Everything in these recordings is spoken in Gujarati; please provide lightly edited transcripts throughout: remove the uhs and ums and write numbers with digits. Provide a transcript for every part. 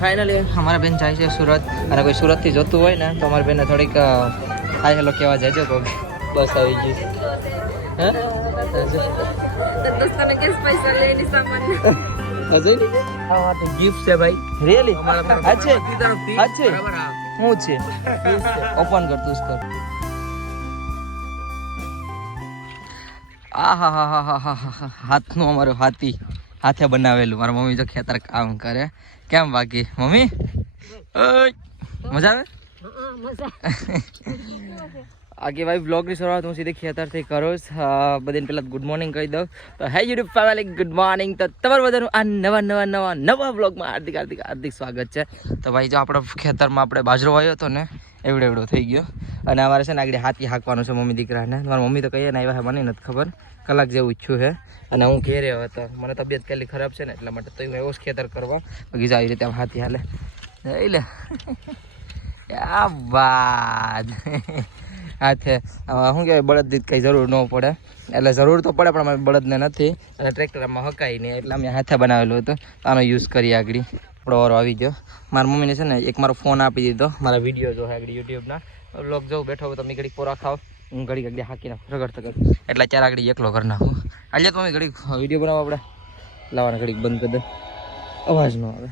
ફાઇનલી અમારા બેન જાય છે સુરત અને કોઈ સુરતથી જોતું હોય ને તો અમારી બેનને થોડીક હાય હેલો કહેવા જાય છે બસ આવી ગઈ હા દોસ્તાને કેસ પૈસા લઈને સામાન ગિફ્ટ છે ભાઈ રિયલી અચ્છે અચ્છે હું છે ઓપન કર તું કર આ હા હા હા હા હા હાથનું અમારું હાથે બનાવેલું મારા મમ્મી જો ખેતર કામ કરે કેમ બાકી મમ્મી મજા આવે આગે ભાઈ બ્લોગની શરૂઆત હું સીધી ખેતરથી કરું બધાને પહેલાં ગુડ મોર્નિંગ કહી દઉં તો હે યુટ્યુબ ફેમિલી ગુડ મોર્નિંગ તો તમારું બધાનું આ નવા બ્લોગમાં હાર્દિક સ્વાગત છે તો ભાઈ જો આપણે ખેતરમાં આપણે બાજરો વાવ્યો હતો ને એવડો થઈ ગયો અને અમારે છે ને આગળ હાથી હાંકવાનું છે મમ્મી દીકરાને મારી મમ્મી તો કહીએ ને આવ્યા મને નથી ખબર કલાક જેવું ઈચ્છું છે અને હું ઘેરે હતો મને તબિયત કેટલી ખરાબ છે ને એટલા માટે તો હું એવો જ ખેતર કરવા બાકી આવી રીતે હાથી હાલે લે આ બાદ હાથે શું કહેવાય બળદ કંઈ જરૂર ન પડે એટલે જરૂર તો પડે પણ અમારે બળદને નથી અને ટ્રેક્ટર આમાં હકાય નહીં એટલે અમે હાથે બનાવેલું હતું આનો યુઝ કરીએ આગળ આપણો વારો આવી ગયો મારા મમ્મીને છે ને એક મારો ફોન આપી દીધો મારા વિડીયો જો આગળ યુટ્યુબના લોક જવું બેઠો હોય તમે ઘડીક પોરા ખાવ હું ઘડી ઘડી હાકીને રગડતા કર એટલે ચાર આગળ એકલો કરી નાખું આજે તો અમે ઘડીક વિડીયો બનાવવા આપણે લાવવાના ઘડીક બંધ કરી દે અવાજ ન આવે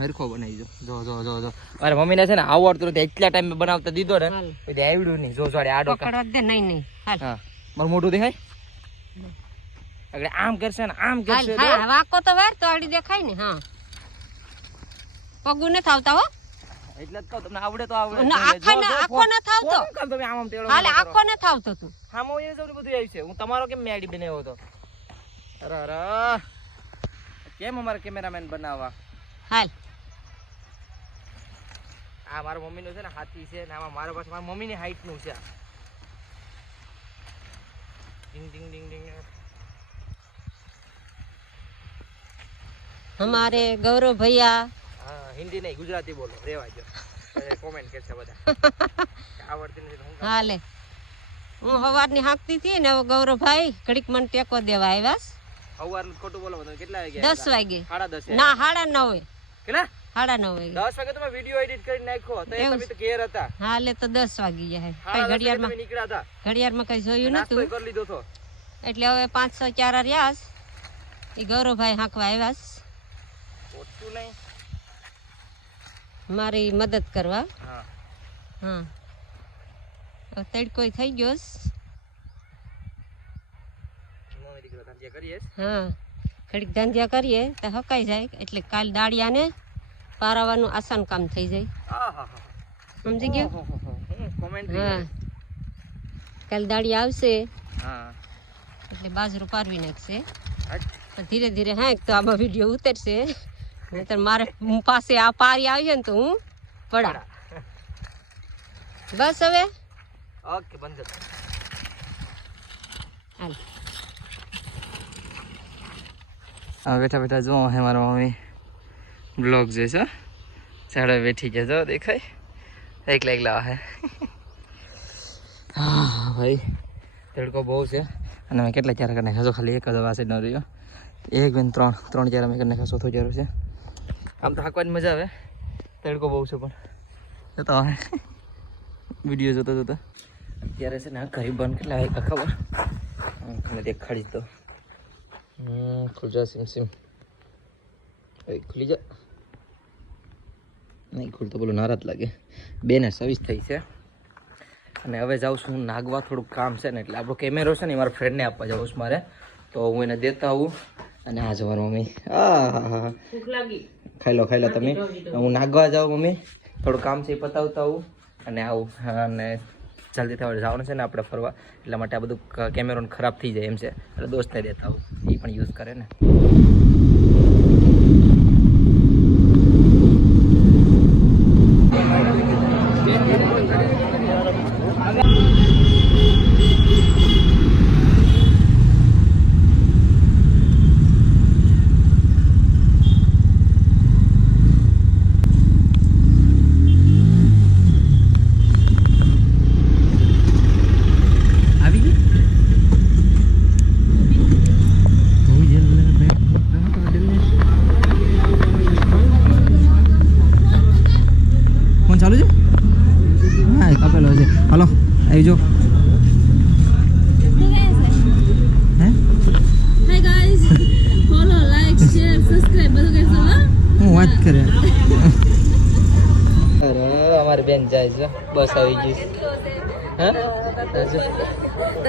હરખો બનાવી જો મારા મમ્મીને છે ને આવડતું નથી એટલા ટાઈમે બનાવતા દીધો ને પછી આવડ્યું નહીં જો જોડે આડો નહીં હા મારું મોઢું દેખાય આગળ આમ કરશે ને આમ કરશે હા વાકો તો વાર તો આડી દેખાય ને હા પગું ન થાવતા હો એટલે જ કહું તમને આવડે તો આવડે આખો ન થાવતો કામ તમે આમ તેડો હાલે આખો ન થાવતો તું હામો એ બધું આવી છે હું તમારો કેમ મેડી બનાવ્યો હતો અરે કેમ અમારે કેમેરામેન બનાવવા હાલ આ મારા મમ્મીનું છે ને હાથી છે ને આમાં મારા પાસે મારા મમ્મીની હાઈટનું છે ડિંગ ડિંગ ડિંગ ડિંગ हमारे गौरव भैया હા હિન્દી નહીં ગુજરાતી બોલો રેવા જો કોમેન્ટ કરશે બધા આવડતી નથી હાલે હું સવારની હાંકતી હતી ને હવે ગૌરવભાઈ ઘડીક મને ટેકો દેવા આવ્યા સવારનું ખોટું બોલો કેટલા વાગે 10 વાગે 10:30 ના 9:30 કેટલા 9:30 વાગે 10 વાગે તમે વિડિયો એડિટ કરી નાખ્યો તો એ તમે તો ઘેર હતા હાલે તો 10 વાગી જાય કઈ ઘડિયાળમાં નીકળ્યા હતા ઘડિયાળમાં કઈ જોયું નાસ્તો નતું કરી લીધો તો એટલે હવે 5-6 ચારા રહ્યા એ ગૌરવભાઈ હાંકવા આવ્યા ઓછું નહીં મારી મદદ કરવા હા હા તડકો થઈ ગયો મમ્મી દીકરો ધાંધિયા કરીએ હા ઘડીક ધાંધિયા કરીએ તો હકાઈ જાય એટલે કાલ દાળિયાને પારાવાનું આસાન કામ થઈ જાય સમજી ગયો કોમેન્ટ હા કાલ દાળિયા આવશે હા એટલે બાજરો પારવી નાખશે ધીરે ધીરે હા તો આમાં વિડીયો ઉતરશે નહીતર મારે પાસે આ પારી આવી છે ને તો હું પડા બસ હવે ઓકે બંધ હાલ હા બેઠા જો હે મારા મમ્મી બ્લોગ જે છે ચાડે બેઠી ગયા જો દેખાય એકલા હે હા ભાઈ તડકો બહુ છે અને મેં કેટલા ચાર કરી નાખ્યા ખાલી એક જ વાસી ન રહ્યો એક બેન ત્રણ ચાર મેં કરી નાખ્યા ચોથો ચારો છે આમ તો હાંકવાની મજા આવે તડકો બહુ છે પણ જતો હવે વિડીયો જોતા અત્યારે છે ને ઘરી બંધ કેટલા વાગ્યા ખબર ખાલી દેખાડી તો ખુલ જા સિમ ખુલી જા નહીં ખુલતો બોલો નારાજ લાગે 2:26 થઈ છે અને હવે જાઉં છું નાગવા થોડુંક કામ છે ને એટલે આપણો કેમેરો છે ને મારા ફ્રેન્ડને આપવા જાઉં છું મારે તો હું એને દેતા આવું અને આ જવાનું મમ્મી ખાઈ લો તમે હું નાગવા જાઉં મમ્મી થોડું કામ છે એ પતાવતા આવું અને આવું અને જલ્દી થવા જવાનું છે ને આપણે ફરવા એટલા માટે આ બધું કેમેરો ખરાબ થઈ જાય એમ છે એટલે દોસ્તને દેતા આવું એ પણ યુઝ કરે ને આવી જો હે Hi guys, follow, like, share, subscribe બધું કરશો હા? હું વાત કરે અરે અમારી બેન જાય છે બસ આવી ગઈ હા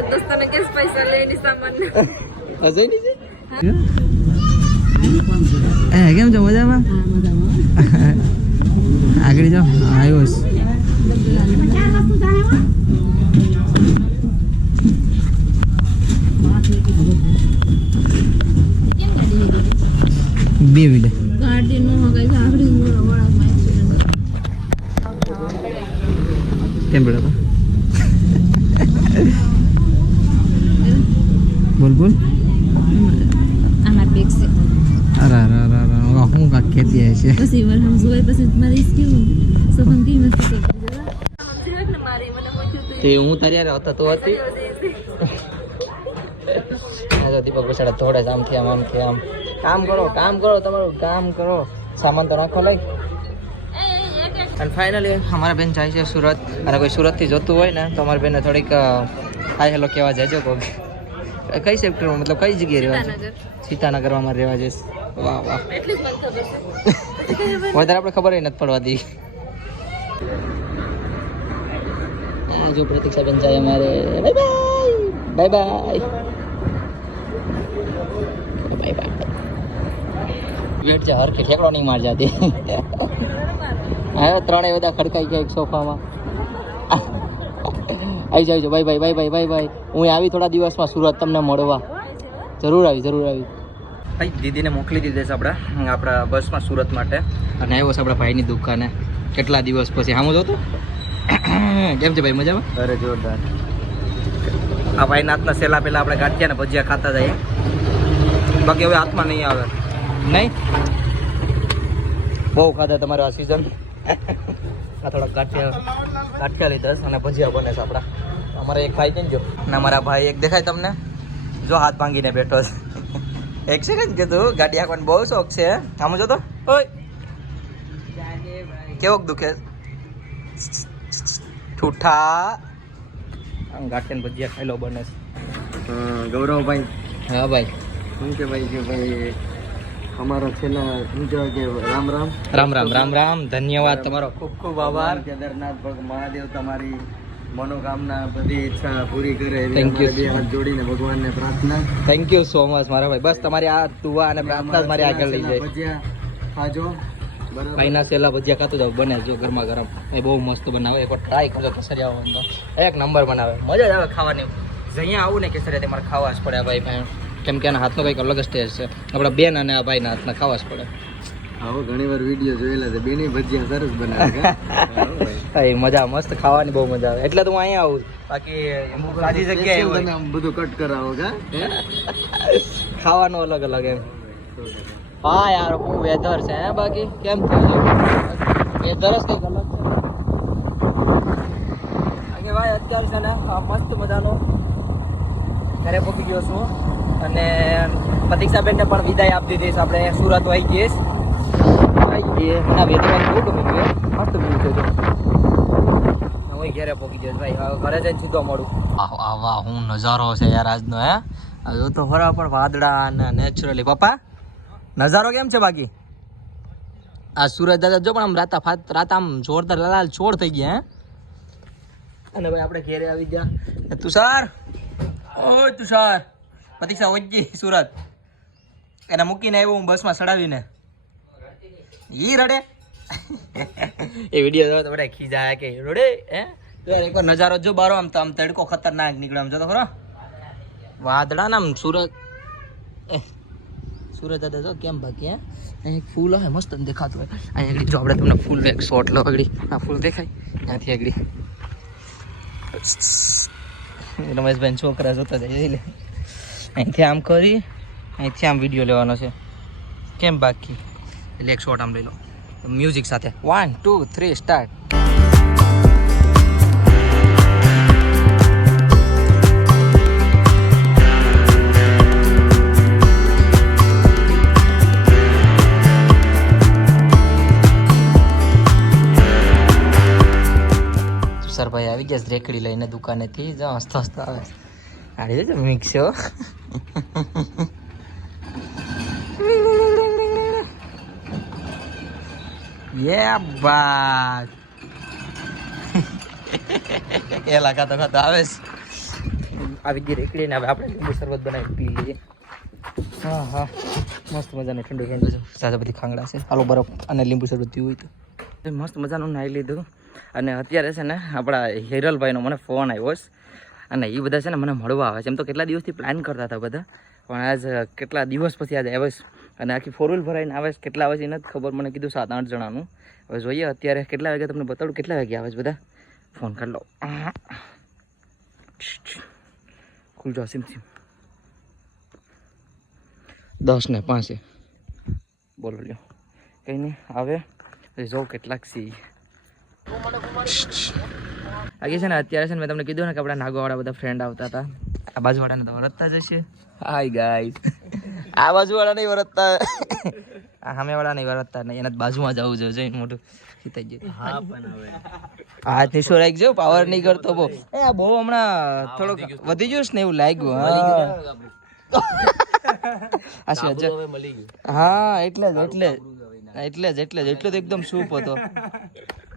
દોસ્તાને કેસ પૈસા લઈને સામાન અજય ની છે એ કેમ છો મજામાં આગળ જાઓ આવ્યો છે બે મિનિટ ગાડી નો હગાઈ આગળ વળામાં એક્સિડન્ટ કેમ પડ્યો બોલ બોલ આમાર બેગ છે અરે અરે અરે અરે હું કાંક ખેતી આવે છે પછી વાર હમ જોઈ પછી મારી કેવું સફમ કી મસ્ત છે ને મારી મને પૂછ્યું તે હું તારી યાર હતો તો હતી આ દીપક બેસાડા થોડા આમથી આમ કામ કરો તમારું કામ કરો સામાન તો નાખો લઈ અને ફાઇનલી અમારા બેન જાય છે સુરત અને કોઈ સુરતથી જોતું હોય ને તો અમારી બેનને થોડીક હાય હેલો કહેવા જાય છે કોઈ કઈ સેક્ટરમાં મતલબ કઈ જગ્યાએ રહેવા છે સીતાનગરમાં અમારે રહેવા જઈશ વાહ વાહ એટલી જ મને ખબર છે વધારે આપણે ખબર નથી પડવા દી જો પ્રતીક્ષા બેન જાય અમારે બાય બાય વેટ છે હરખી ઠેકડો નહીં માર જાતી હા ત્રણેય બધા ખડકાઈ ગયા એક સોફામાં આવી જાવ bye bye bye bye bye bye હું આવી થોડા દિવસમાં સુરત તમને મળવા જરૂર આવી ભાઈ દીદીને મોકલી દીધે છે આપણા બસમાં સુરત માટે અને આવ્યો છે આપણા ભાઈની દુકાને કેટલા દિવસ પછી આમ જોતો કેમ છે ભાઈ મજામાં અરે જોરદાર આ ભાઈના હાથના સેલા પહેલાં આપણે ગાંઠિયા ને ભજીયા ખાતા જઈએ બાકી હવે હાથમાં નહીં આવે નહીં બહુ ખાધા તમારે આ સિઝન આ થોડાક ગાંઠિયા લીધા અને ભજીયા બને છે આપણા અમારે એક ભાઈ કેમ જો અને અમારા ભાઈ એક દેખાય તમને જો હાથ ભાંગીને બેઠો છે એક સેકન્ડ કીધું ગાડી હાંકવાનો બહુ શોખ છે આમ જોતો ઓય કેવોક દુખે ઠૂઠા ગાંઠિયા ભજીયા ખાઈ લો બને છે ગૌરવભાઈ હા ભાઈ શું કે ભાઈ અમારો છેલ્લા શું કહેવાય કે રામ રામ રામ રામ રામ રામ ધન્યવાદ તમારો ખૂબ ખૂબ આભાર કેદારનાથ મહાદેવ તમારી મનોકામના બધી ઈચ્છા પૂરી કરે Thank you. બે હાથ જોડીને ભગવાનને પ્રાર્થના થેન્ક યુ સો મચ મારા ભાઈ બસ તમારી આ દુઆ અને પ્રાર્થના જ મારી આગળ લઈ જાય ભજીયા ખાજો બરાબર ભાઈના સેલા ભજીયા ખાતો જાવ બને જો ગરમા ગરમ એ બહુ મસ્ત બનાવે એકવાર ટ્રાય કરજો કેસરિયા આવવાનું તો એક નંબર બનાવે મજા જ આવે ખાવાની અહીંયા આવું ને કેસરિયા તમારે ખાવા જ પડે ભાઈ ભાઈ કેમ કે એના હાથનો કંઈક અલગ જ ટેસ્ટ છે આપણા બેન અને આ ભાઈના હાથના ખાવા જ પડે આવો ઘણી વાર વિડીયો જોયેલા છે બેની ભજીયા સરસ બનાવે ભાઈ મજા મસ્ત ખાવાની બહુ મજા આવે એટલે તો હું અહીંયા આવું બાકી સાદી જગ્યાએ હોય. તમે આમ બધું કટ કરાવો કા ખાવાનું અલગ અલગ એમ હા યાર હું વેધર છે હે બાકી કેમ થયું વેધર જ કંઈક અલગ છે બાકી ભાઈ અત્યારે છે ને આ મસ્ત મજાનો ઘરે પહોંચી ગયો છું અને પ્રતીક્ષાબેનને પણ વિદાય આપી દીધી છે આપણે સુરત વહી ગઈએ ના વેધર બહુ ગમી ગયું મસ્ત વ્યૂ છે જો હું ઘરે પહોંચી ગયો ભાઈ હવે ઘરે જઈને સીધો મળું આવા હું નજારો છે યાર આજનો હે જો તો ફરા પણ વાદળા અને નેચરલી પપ્પા નજારો કેમ છે બાકી આ સુરત દાદા જો પણ આમ રાત આમ જોરદાર લાલ છોડ થઈ ગયા હે અને ભાઈ આપણે ઘેરે આવી ગયા તુષાર ઓય તુષાર પ્રતીક્ષા ઓજી સુરત એને મૂકીને આવ્યો હું બસમાં ચડાવીને ઈ રડે એ વિડીયો જોવો તો બધા ખીજાય કે રડે હે તો યાર એકવાર નજારો જો બારો આમ તો આમ તડકો ખતરનાક નીકળે આમ જો તો ખરો વાદળા ને આમ સુરત સુરત દાદા જો કેમ બાકી હે અહીં એક ફૂલ હોય મસ્ત દેખાતું હોય અહીં આગળ જો આપણે તમને ફૂલ એક શોટ લો આગળ આ ફૂલ દેખાય ત્યાંથી આગળ રમેશભાઈ છોકરા જોતા જાય લે અહીંથી આમ કરી અહીંથી આમ વિડીયો લેવાનો છે કેમ બાકી એટલે એક શોટ આમ લઈ લો મ્યુઝિક સાથે 1 2 3 સ્ટાર્ટ ભાઈ આવી ગયા છે રેકડી લઈને દુકાનેથી. જો હસતો હસતો આવે છે. આડી છે મિક્સો. યે બાત એલા ખાતો ખાતો આવે છે. આવી ગઈ રેકડી ને હવે આપણે લીંબુ શરબત બનાવી પી લઈએ. હા હા મસ્ત મજાનું ઠંડુ ઠંડુ છે. સાથે બધી ખાંગડા છે. હાલો બરફ અને લીંબુ શરબત પીવું હોય તો મસ્ત મજાનું નાહી લીધું. અને અત્યારે છે ને આપણા હિરલભાઈનો મને ફોન આવ્યો છે અને એ બધા છે ને મને મળવા આવે છે. એમ તો કેટલા દિવસથી પ્લાન કરતા હતા બધા, પણ આજ કેટલા દિવસ પછી આજે આવે છે અને આખી 4 વ્હીલ ભરાઈને આવે છે. કેટલા આવે છે નથી ખબર, મને કીધું 7-8 જણાનું. હવે જોઈએ અત્યારે કેટલા વાગે તમને બતાડું કેટલા વાગે આવે છે બધા. ફોન કરી લો. ખુલ જાઓ સિમ 10:05 બોલો લ્યો. કંઈ નહીં આવે જોઉં કેટલાક સી આગે છે ને. અત્યારે છે ને મેં તમને કીધું ને કે આપણા નાગોવાળા બધા ફ્રેન્ડ આવતા હતા. આ બાજુવાળાને તો વરતતા જ હશે. હાય ગાઈસ, આ બાજુવાળા નહીં વરતતા, આ સામેવાળા નહીં વરતતા નહીં, એના બાજુમાં જવું જોઈએ. જઈને મોટું ખીતાઈ ગયું. હા પણ હવે હાથ નીચો રાખજો, પાવર નહીં કરતો બહુ. એ આ બહુ હમણાં થોડુંક વધી ગયું છે ને એવું લાગ્યું. હા હા એટલે જ એકદમ સૂપ હતો.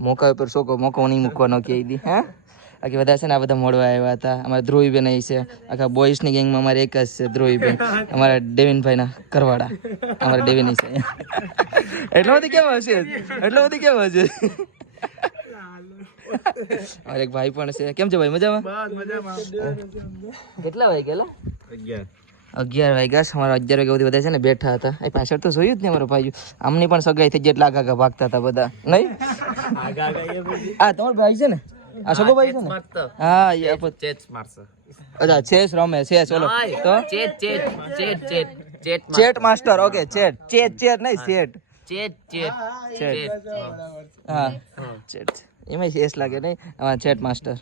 મોકા ઉપર મોકો નહીં મૂકવાનો કહી દી. હા બાકી બધા છે ને આ બધા મળવા આવ્યા હતા. અમારા ધ્રુવીબેન અહીં છે. આખા બોய்સની ગેંગમાં અમારે એક જ છે ધ્રુવીબેન, અમારા ડેવિનભાઈના ઘરવાળા. અમારા ડેવિન છે. એટલા બધી કેમ હશે? અમારે એક ભાઈ પણ છે. કેમ છે ભાઈ? મજામાં? કેટલા વાગ્યા? 11 વાગ્યા. અમારા 11 વાગ્યા સુધી બધા છે ને બેઠા હતા. એ પાછળ તો જોયું જ ને અમારો ભાઈ. આમની પણ સગાઈ થઈ જેટલા આગા ભાગતા હતા બધા. નહીં આ તમારો ભાઈ છે ને? આ સગો ભાઈ છે ને? હા અચ્છા ચેસ રમે છે. ચલો તો ચેટ માસ્ટર. ઓકે ચેટ નહીં ચેટ. હા ચેટ એમાં ચેસ લાગે નહીં. અમારા ચેટ માસ્ટર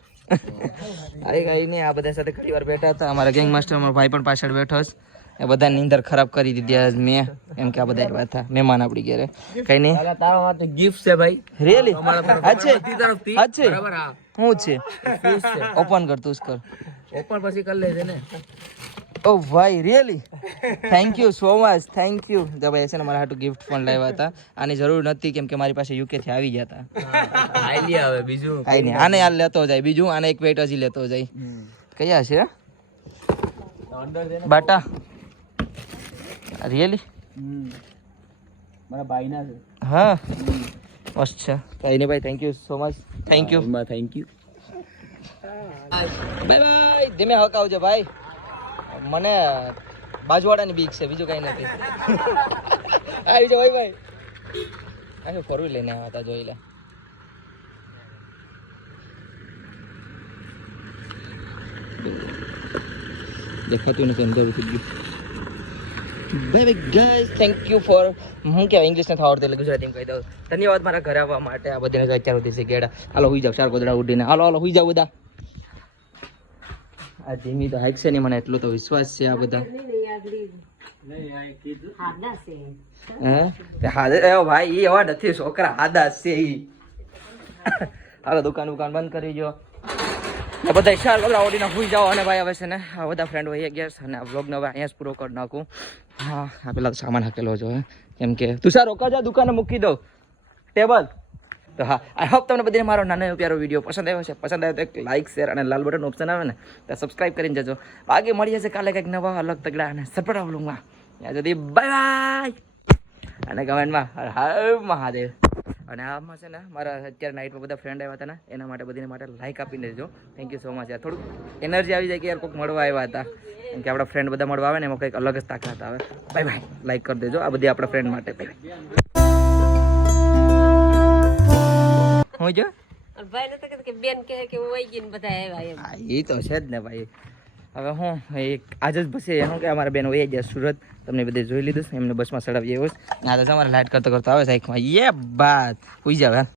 આવી નહીં. આ બધા સાથે ઘણી વાર બેઠા હતા. અમારા ગેંગ માસ્ટર અમારો ભાઈ પણ પાછળ બેઠો છે. એ બધાની નીંદર ખરાબ કરી દીધી આજ મેં, એમ કે આ બધા આવ્યા હતા મહેમાન આપણી ઘરે. કઈ નહીં, તારા માટે ગિફ્ટ છે ભાઈ. રિયલી? અચ્છા શું છે? ઓપન કર તું કર. ઓપન પછી કરી લેજે ને. ઓ ભાઈ really? Thank you so much. Thank you. તો ભાઈ છે ને મારા હાટુ ગિફ્ટ પણ લાવ્યા હતા. આની જરૂર નથી કેમ કે મારી પાસે યુકે થી આવી ગયા હતા. હવે બીજું આઈ નહીં. આને યાર લેતો જાય. બીજું આને એક વેટ હજી લેતો જાય. કયા છે બાટા? રિયલી? મારા ભાઈના છે. હા મસ્ત છે. કઈ નહીં ભાઈ. Thank you so much. Thank you. Bye bye. ધીમે હકાવજો ભાઈ. મને બાજુવાળાની બીક છે, બીજું કઈ નથી. આવી જાઓ ભાઈ. આ ફોરવી લઈને આવ્યા હતા, જોઈ લે. દેખાતું નથી અંદર ઉઠી ગયું. Bye bye guys. Thank you for હું કહેવાય ઇંગ્લિશ નથી આવડતું એટલે ગુજરાતીમાં કહી દઉં. ધન્યવાદ મારા ઘરે આવવા માટે. આ બધાને અત્યાર સુધી છે ગેડા. હાલો હુઈ જાવ. 4 ગોદડા ઉડીને હાલો હુઈ જાવ બધા. આ ધીમી તો હાઈક છે ને, મને એટલો તો વિશ્વાસ છે. આ બધા ભાઈ એ એવા નથી છોકરા, હાદા છે ઈ. હાલો દુકાન બંધ કરી જો. બધા 4 ગોદડા ઉડીને હુઈ જાઓ. અને ભાઈ હવે છે ને આ બધા ફ્રેન્ડ વહી ગયા અને આ વ્લોગને હવે અહીંયા જ પૂરો કરી નાખું. હા આ પેલા તો સામાન હાકેલો જો કેમ કે તુષાર રોકા જા, દુકાને મૂકી દો ટેબલ. તો હા આઈ હોપ તમને બધાને મારો નાનો એવો પ્યારો વિડીયો પસંદ આવ્યો છે. પસંદ આવ્યો તો એક લાઇક શેર અને લાલ બટન ઓપ્શન આવે ને તો સબસ્ક્રાઈબ કરીને જજો. બાકી મળી જશે કાલે કંઈક નવા અલગ તગડા અને સપડા વ્લોગમાં. ત્યાં સુધી બાય બાય. અને કમેન્ટમાં હર હર મહાદેવ. અને આમાં છે ને મારા અત્યારે નાઇટમાં બધા ફ્રેન્ડ આવ્યા હતા ને એના માટે બધીને માટે લાઇક આપીને દેજો. Thank you so much. યાર થોડુંક એનર્જી આવી જાય કે યાર કોઈક મળવા આવ્યા હતા. કેમ કે આપણા ફ્રેન્ડ બધા મળવા આવે ને એમાં કંઈક અલગ જ તાકાત આવે. Bye bye. લાઇક કરી દેજો આ બધી આપણા ફ્રેન્ડ માટે. Bye bye. હું જો ભાઈ ને તો કે બેન કહે કે હું વઈ ગઈ ને બધા આવ્યા એમ. એ તો છે જ ને ભાઈ. હવે હું આજે જ બસ શું કે અમારા બેન વહી ગયા સુરત. તમને બધે જોઈ લીધું એમને બસમાં ચડાવી આવ્યો. ના તો અમારે લાઇટ કરતો આવે સાઈકમાં. એ બાત હોઈ જાવ.